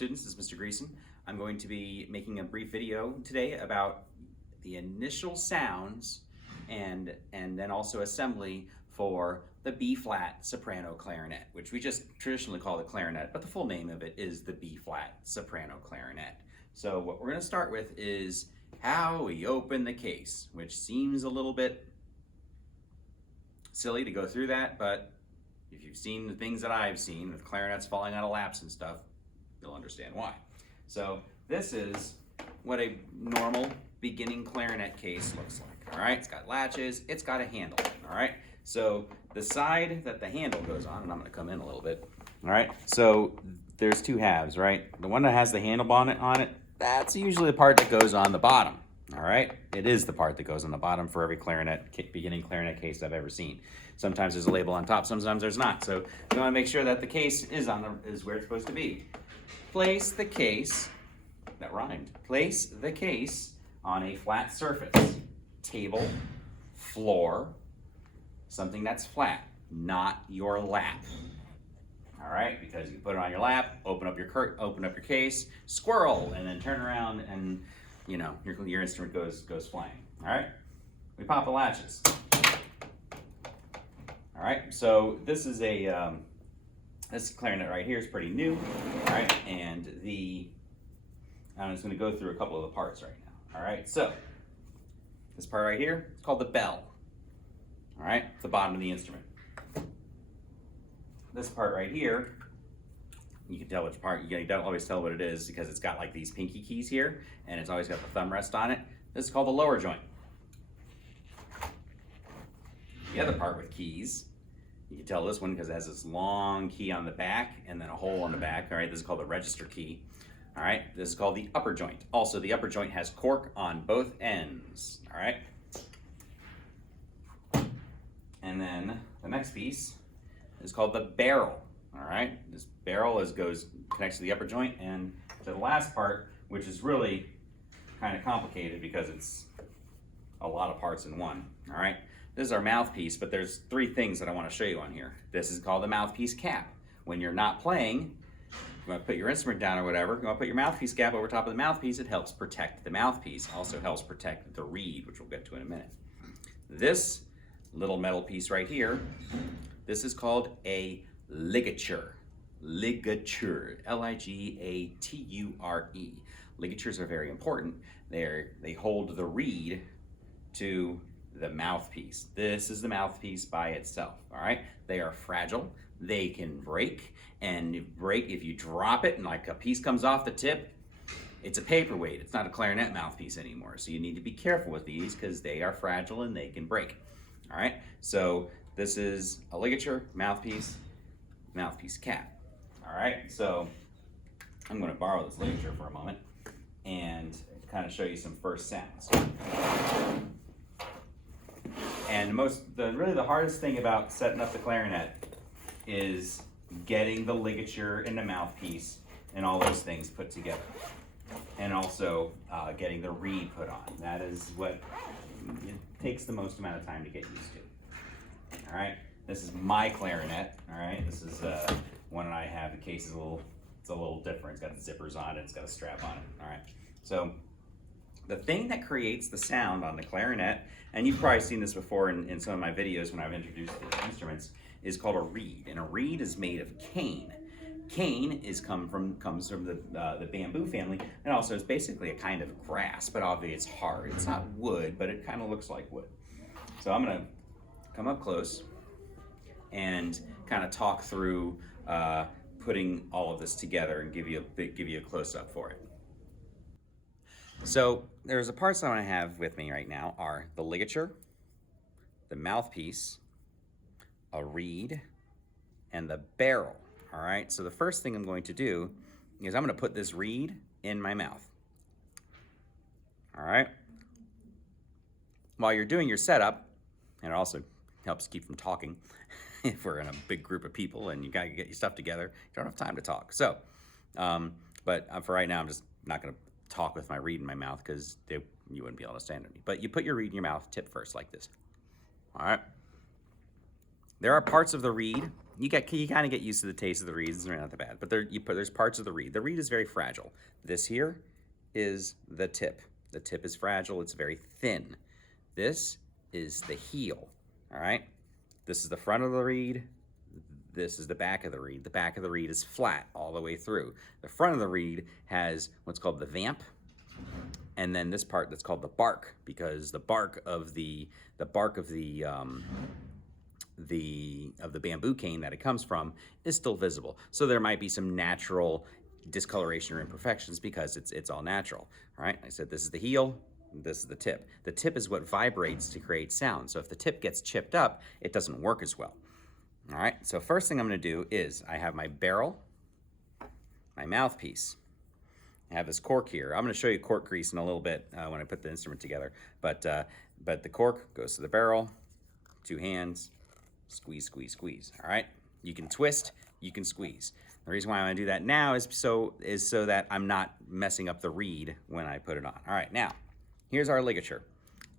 students, this is Mr. Greason. I'm going to be making a brief video today about the initial sounds and then also assembly for the B-flat soprano clarinet, which we just traditionally call the clarinet, but the full name of it is the B-flat soprano clarinet. So what we're going to start with is how we open the case, which seems a little bit silly to go through that, but if you've seen the things that I've seen with clarinets falling out of laps and stuff, you'll understand why. So this is what a normal beginning clarinet case looks like. All right, it's got latches, it's got a handle. All right, so the side that the handle goes on, and I'm going to come in a little bit. All right, so there's two halves, right? The one that has the handle on it, that's usually the part that goes on the bottom. All right, it is the part that goes on the bottom for every beginning clarinet case I've ever seen. Sometimes there's a label on top, sometimes there's not. So you want to make sure that the case is where it's supposed to be. Place the case, that rhymed. Place the case on a flat surface, table, floor, something that's flat, not your lap. All right, because you put it on your lap, open up your case, squirrel, and then turn around and you know your instrument goes flying. All right, we pop the latches. All right, so this is this clarinet right here is pretty new. All right, and I'm just going to go through a couple of the parts right now. All right, so this part right here is called the bell. All right, it's the bottom of the instrument. This part right here, you can tell which part, you don't always tell what it is because it's got like these pinky keys here and it's always got the thumb rest on it. This is called the lower joint. The other part with keys, you can tell this one because it has this long key on the back and then a hole on the back. All right, this is called the register key. All right, this is called the upper joint. Also, the upper joint has cork on both ends. All right. And then the next piece is called the barrel. All right, this barrel connects to the upper joint and to the last part, which is really kind of complicated because it's a lot of parts in one. All right, this is our mouthpiece, but there's three things that I want to show you on here. This is called the mouthpiece cap. When you're not playing, you want to put your instrument down or whatever, you want to put your mouthpiece cap over top of the mouthpiece. It helps protect the mouthpiece. Also helps protect the reed, which we'll get to in a minute. This little metal piece right here, this is called a ligature. Ligature, L-I-G-A-T-U-R-E. Ligatures are very important. They hold the reed to the mouthpiece. This is the mouthpiece by itself, all right? They are fragile. They can break, and if you drop it and like a piece comes off the tip, it's a paperweight. It's not a clarinet mouthpiece anymore. So you need to be careful with these because they are fragile and they can break. All right, so this is a ligature, mouthpiece cap. All right, so I'm going to borrow this ligature for a moment and kind of show you some first sounds. And really the hardest thing about setting up the clarinet is getting the ligature and the mouthpiece and all those things put together. And also getting the reed put on. That is what it takes the most amount of time to get used to. All right, this is my clarinet. All right, this is one that I have. The case is a little different. It's got zippers on it. It's got a strap on it. All right, so the thing that creates the sound on the clarinet, and you've probably seen this before in some of my videos when I've introduced the instruments, is called a reed, and a reed is made of cane. Cane comes from the bamboo family, and also is basically a kind of grass, but obviously it's hard. It's not wood, but it kind of looks like wood. So I'm gonna come up close and kind of talk through putting all of this together and give you a close-up for it. So there's the parts I want to have with me right now are the ligature, the mouthpiece, a reed, and the barrel. All right, so the first thing I'm going to do is I'm going to put this reed in my mouth. All right. While you're doing your setup, and it also helps keep from talking if we're in a big group of people and you got to get your stuff together, you don't have time to talk. So, but for right now, I'm just not going to talk with my reed in my mouth because you wouldn't be able to understand me. But you put your reed in your mouth, tip first like this. All right. There are parts of the reed you kind of get used to the taste of the reeds. They're not that bad, but there's parts of the reed. The reed is very fragile. This here is the tip. The tip is fragile. It's very thin. This is the heel. All right. This is the front of the reed. This is the back of the reed. The back of the reed is flat all the way through. The front of the reed has what's called the vamp, and then this part that's called the bark, because the bark of the bamboo cane that it comes from is still visible. So there might be some natural discoloration or imperfections because it's all natural. All right, I said this is the heel, this is the tip. The tip is what vibrates to create sound. So if the tip gets chipped up, it doesn't work as well. All right, so first thing I'm going to do is I have my barrel, my mouthpiece. I have this cork here. I'm going to show you cork grease in a little bit when I put the instrument together. But the cork goes to the barrel, 2 hands, squeeze, squeeze, squeeze. All right, you can twist, you can squeeze. The reason why I'm going to do that now is so that I'm not messing up the reed when I put it on. All right, now here's our ligature.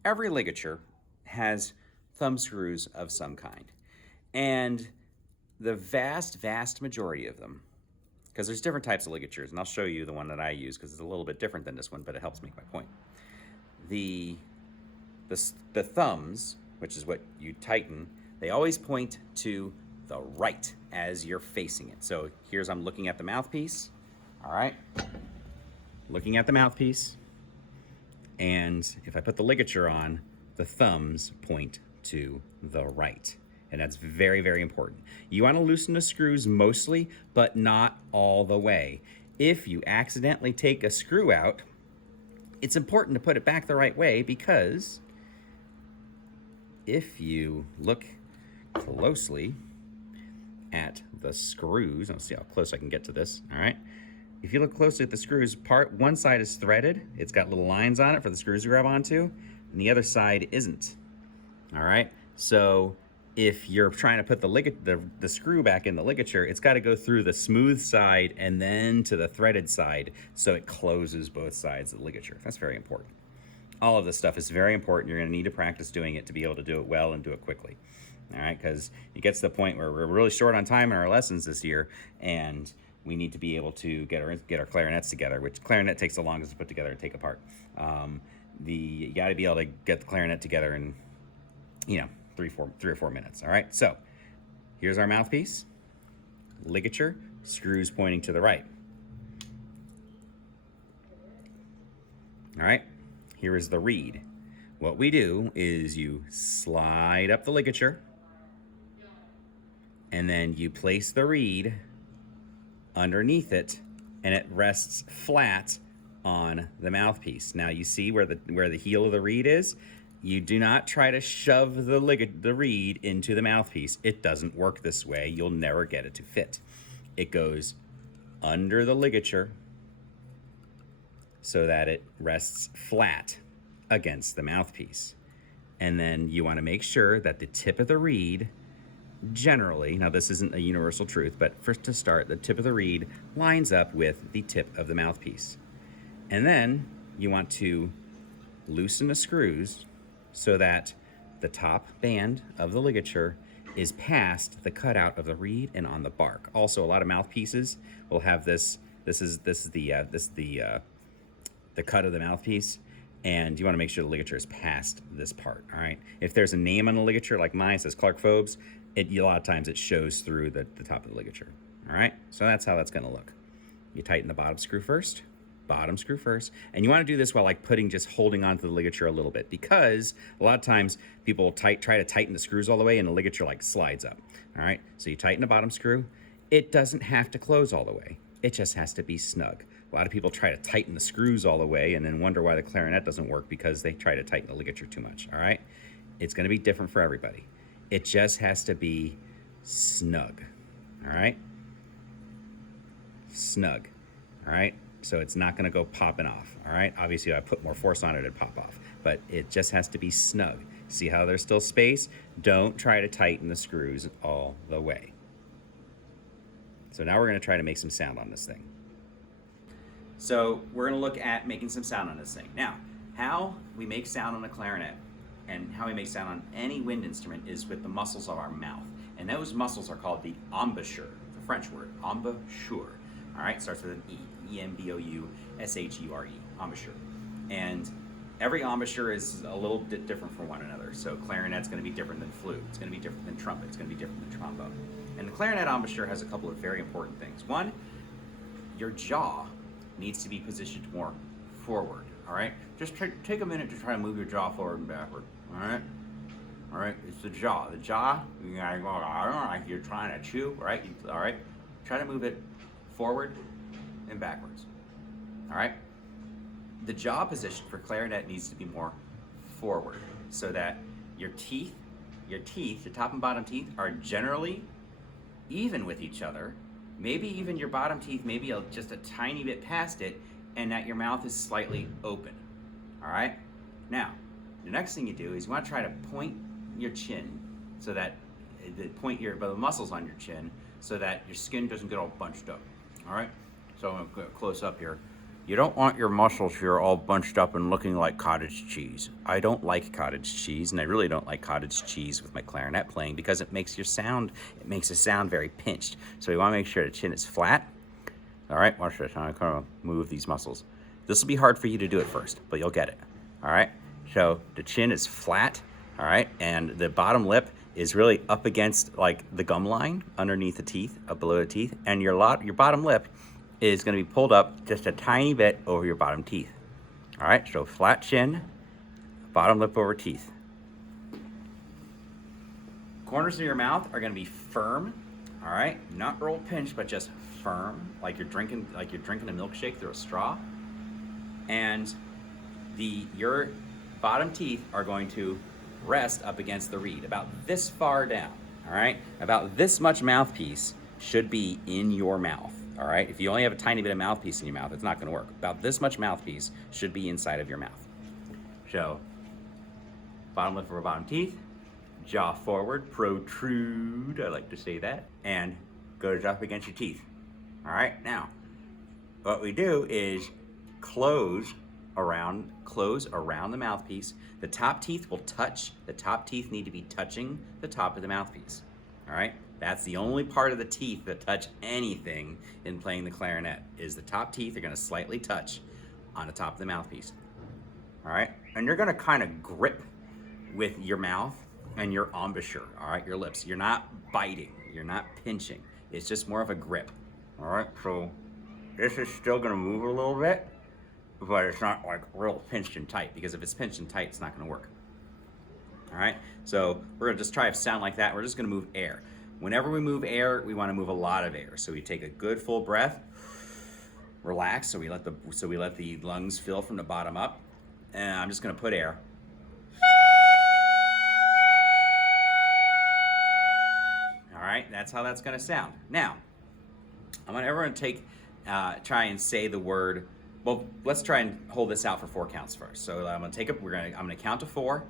Every ligature has thumb screws of some kind. And the vast majority of them, because there's different types of ligatures, and I'll show you the one that I use because it's a little bit different than this one, but it helps make my point. The thumbs, which is what you tighten, they always point to the right as you're facing it. So I'm looking at the mouthpiece, all right? Looking at the mouthpiece, and if I put the ligature on, the thumbs point to the right. And that's very, very important. You want to loosen the screws mostly, but not all the way. If you accidentally take a screw out, it's important to put it back the right way, because if you look closely at the screws, let's see how close I can get to this, all right? If you look closely at the screws, one side is threaded. It's got little lines on it for the screws to grab onto, and the other side isn't, all right? So if you're trying to put the screw back in the ligature, it's got to go through the smooth side and then to the threaded side, so it closes both sides of the ligature. That's very important. All of this stuff is very important. You're going to need to practice doing it to be able to do it well and do it quickly. All right, because it gets to the point where we're really short on time in our lessons this year, and we need to be able to get our clarinets together, which clarinet takes the longest to put together and take apart. You got to be able to get the clarinet together in, 3 or 4 minutes. All right, so here's our mouthpiece, ligature, screws pointing to the right. All right, here is the reed. What we do is you slide up the ligature, and then you place the reed underneath it, and it rests flat on the mouthpiece. Now you see where the heel of the reed is? You do not try to shove the reed into the mouthpiece. It doesn't work this way. You'll never get it to fit. It goes under the ligature so that it rests flat against the mouthpiece. And then you want to make sure that the tip of the reed, generally, now this isn't a universal truth, but first to start, the tip of the reed lines up with the tip of the mouthpiece. And then you want to loosen the screws so that the top band of the ligature is past the cutout of the reed and on the bark. Also, a lot of mouthpieces will have this. This is the cut of the mouthpiece, and you want to make sure the ligature is past this part. All right. If there's a name on the ligature, like mine says Clark Phobes, a lot of times it shows through the top of the ligature. All right. So that's how that's going to look. You tighten the bottom screw first. Bottom screw first, and you want to do this while holding onto the ligature a little bit, because a lot of times people try to tighten the screws all the way and the ligature slides up. All right, so you tighten the bottom screw. It doesn't have to close all the way. It just has to be snug. A lot of people try to tighten the screws all the way and then wonder why the clarinet doesn't work, because they try to tighten the ligature too much. All right, it's going to be different for everybody. It just has to be snug. All right, snug. All right. So it's not going to go popping off, all right? Obviously, I put more force on it, it'd pop off, but it just has to be snug. See how there's still space? Don't try to tighten the screws all the way. So now we're going to try to make some sound on this thing. So we're going to look at making some sound on this thing. Now, how we make sound on a clarinet and how we make sound on any wind instrument is with the muscles of our mouth. And those muscles are called the embouchure, the French word, embouchure. All right, starts with an E, E-M-B-O-U-S-H-U-R-E, embouchure. And every embouchure is a little bit different from one another. So clarinet's going to be different than flute. It's going to be different than trumpet. It's going to be different than trombone. And the clarinet embouchure has a couple of very important things. One, your jaw needs to be positioned more forward. All right, just take a minute to try to move your jaw forward and backward. All right, it's the jaw. The jaw, you're trying to chew, right? All right, try to move it forward and backwards. All right, the jaw position for clarinet needs to be more forward so that your teeth, your top and bottom teeth are generally even with each other. Maybe even your bottom teeth, maybe just a tiny bit past it, and that your mouth is slightly open. All right, now the next thing you do is you want to try to point your chin so that the muscles on your chin so that your skin doesn't get all bunched up. All right, so I'm going to go close up here. You don't want your muscles here all bunched up and looking like cottage cheese. I don't like cottage cheese, and I really don't like cottage cheese with my clarinet playing because it makes it sound very pinched. So you want to make sure the chin is flat. All right, watch this. I'm going to move these muscles. This will be hard for you to do at first, but you'll get it. All right, so the chin is flat. All right, and the bottom lip is really up against like the gum line underneath the teeth, up below the teeth, and your bottom lip is going to be pulled up just a tiny bit over your bottom teeth. All right, so flat chin, bottom lip over teeth. Corners of your mouth are going to be firm. All right, not real pinched, but just firm, like you're drinking a milkshake through a straw. And your bottom teeth are going to rest up against the reed, about this far down. All right, about this much mouthpiece should be in your mouth. All right, if you only have a tiny bit of mouthpiece in your mouth, it's not going to work. About this much mouthpiece should be inside of your mouth. So, bottom lip over bottom teeth, jaw forward, protrude, I like to say that, and goes up against your teeth. All right, now, what we do is close around the mouthpiece. The top teeth will touch. The top teeth need to be touching the top of the mouthpiece. All right, that's the only part of the teeth that touch anything in playing the clarinet, is the top teeth are going to slightly touch on the top of the mouthpiece. All right, and you're going to kind of grip with your mouth and your embouchure, all right, your lips. You're not biting, you're not pinching. It's just more of a grip. All right, so this is still going to move a little bit, but it's not like real pinched and tight, because if it's pinched and tight, it's not going to work. All right, so we're going to just try to sound like that. We're just going to move air. Whenever we move air, we want to move a lot of air. So we take a good full breath, relax, so we let the lungs fill from the bottom up. And I'm just going to put air. All right, that's how that's going to sound. Now, I want everyone to try and say the word. Well, let's try and hold this out for 4 counts first. So I'm going to count to 4.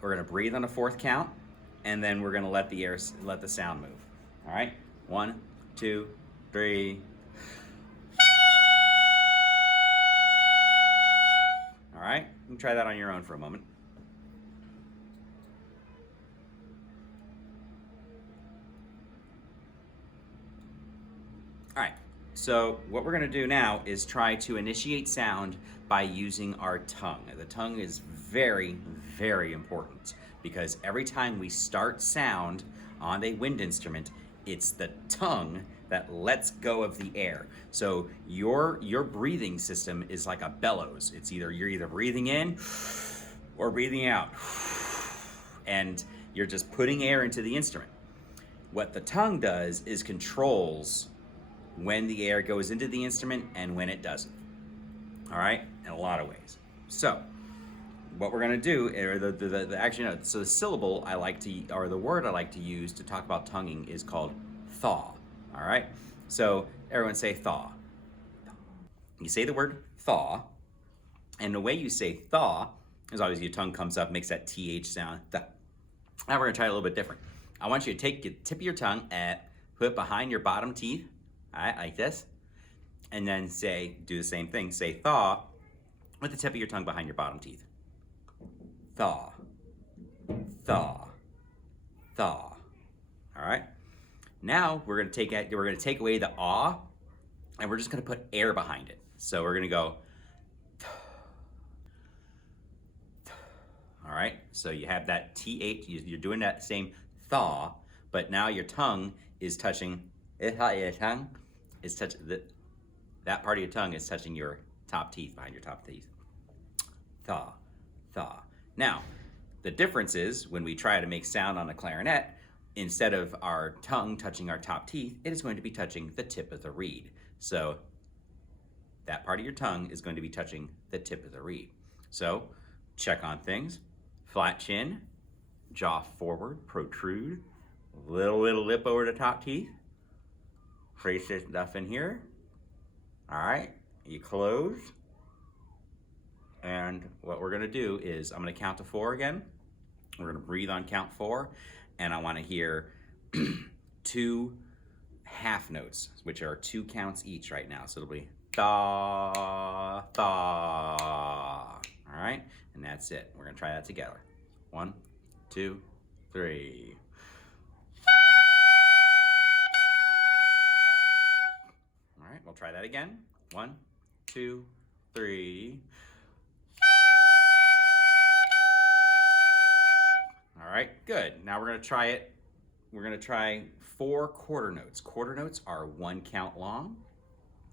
We're going to breathe on the 4th count, and then we're going to let the sound move. All right, 1, 2, 3. All right, you can try that on your own for a moment. All right, so what we're going to do now is try to initiate sound by using our tongue. The tongue is very, very important, because every time we start sound on a wind instrument, it's the tongue that lets go of the air. So your breathing system is like a bellows. You're either breathing in or breathing out, and you're just putting air into the instrument. What the tongue does is controls when the air goes into the instrument and when it doesn't. All right, in a lot of ways. So what we're going to do, so the syllable the word I like to use to talk about tonguing is called thaw. All right, so everyone say thaw. You say the word thaw, and the way you say thaw is obviously your tongue comes up, makes that TH sound. Thaw. Now we're going to try a little bit different. I want you to take the tip of your tongue and put it behind your bottom teeth, all right, like this, and then do the same thing. Say thaw with the tip of your tongue behind your bottom teeth. Thaw, thaw, thaw. All All right. Now we're gonna take away the ah, and we're just gonna put air behind it. So we're gonna go. All right. So you have that th. You're doing that same thaw, but now your tongue is touching. That part of your tongue is touching your top teeth, behind your top teeth. Thaw, thaw. Now, the difference is when we try to make sound on a clarinet, instead of our tongue touching our top teeth, it is going to be touching the tip of the reed. So that part of your tongue is going to be touching the tip of the reed. So check on things. Flat chin, jaw forward, protrude, little lip over the top teeth. Trace this stuff in here. All right, you close. And what we're gonna do is I'm gonna count to 4 again. We're gonna breathe on count 4, and I wanna hear 2 half notes, which are 2 counts each right now. So it'll be thaw, thaw. All right, and that's it. We're gonna try that together. 1, 2, 3. All right, we'll try that again. 1, 2, 3. All right, good. Now we're gonna try it. We're gonna try 4 quarter notes. Quarter notes are 1 count long.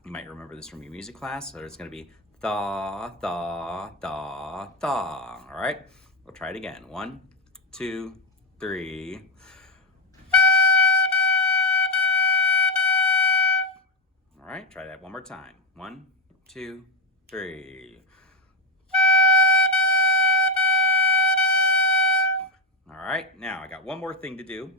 You might remember this from your music class. So it's gonna be thaw, thaw, thaw, thaw. All right, we'll try it again. 1, 2, 3. All right, try that one more time. 1, 2, 3. All right, now I got one more thing to do,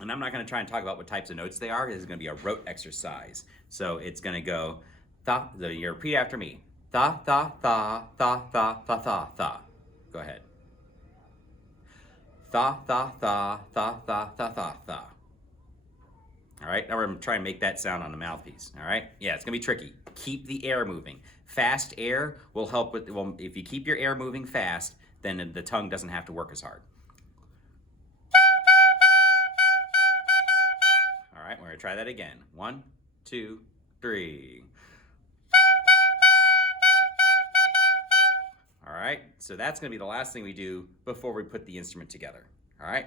and I'm not gonna try and talk about what types of notes they are. This is gonna be a rote exercise. So it's gonna go, tha, you repeat after me. Tha, tha, tha, tha, tha, tha, tha, tha. Go ahead. Tha, tha, tha, tha, tha, tha, tha, tha. All right, now we're gonna try and make that sound on the mouthpiece, all right? Yeah, it's gonna be tricky. Keep the air moving. Fast air will help with, well, if you keep your air moving fast, then the tongue doesn't have to work as hard. All right, we're gonna try that again. 1, 2, 3. All right, so that's gonna be the last thing we do before we put the instrument together. All right?